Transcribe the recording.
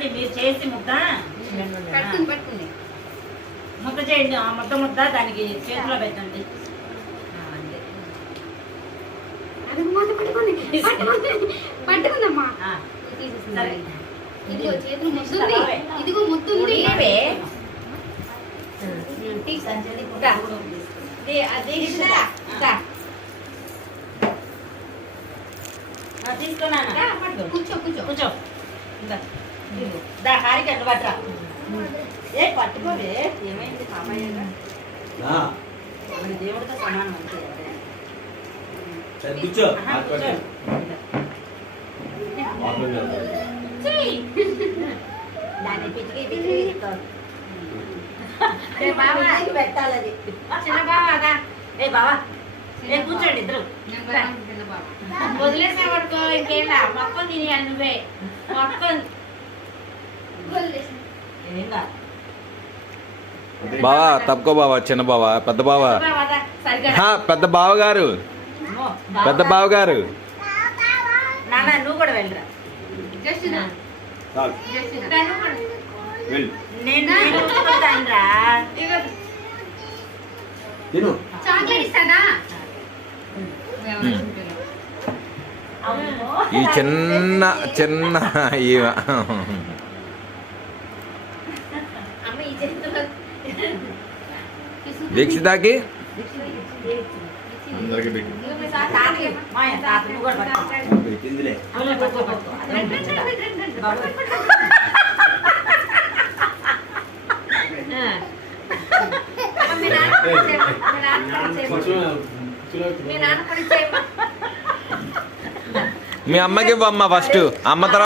ఏమండి మీరు చేసి ముద్ద ముద్ద చేయండి. ఆ ముద్ద దానికి చేతిలో పెట్టండి. పట్టుకుందమ్మా. ఇదిగో చేతులు ముద్దుంది, ఇదిగో ముద్దుంది. కూర్చో కూర్చో కూర్చో. దా హారికి అడ్డు పట్టరా. ఏ పట్టుకోవే, ఏమైంది పాపయ్యగా? దేవుడితో సమానం అంతే. కూర్చో. దాన్ని పిచ్చికి పెట్టాలి అది. చిన్న బావా. ఏ బావా, ఏ కూర్చోండి ఇద్దరు. వదిలేసా పడుకో, ఇంకేలా మొత్తం తినేయాలి నువ్వే. మొత్తం బావా తప్పుకో బావా. చిన్న బావా, పెద్ద బావా, పెద్ద బావగారు, పెద్ద బావగారు. నాన్న నువ్వు కూడా వెళ్ళరా. నేను చాక్లెట్ ఇస్తానా? ఈ చిన్న చిన్న దీక్షితాకి మీ అమ్మకి ఇవ్వమ్మా ఫస్ట్. అమ్మ తర్వాత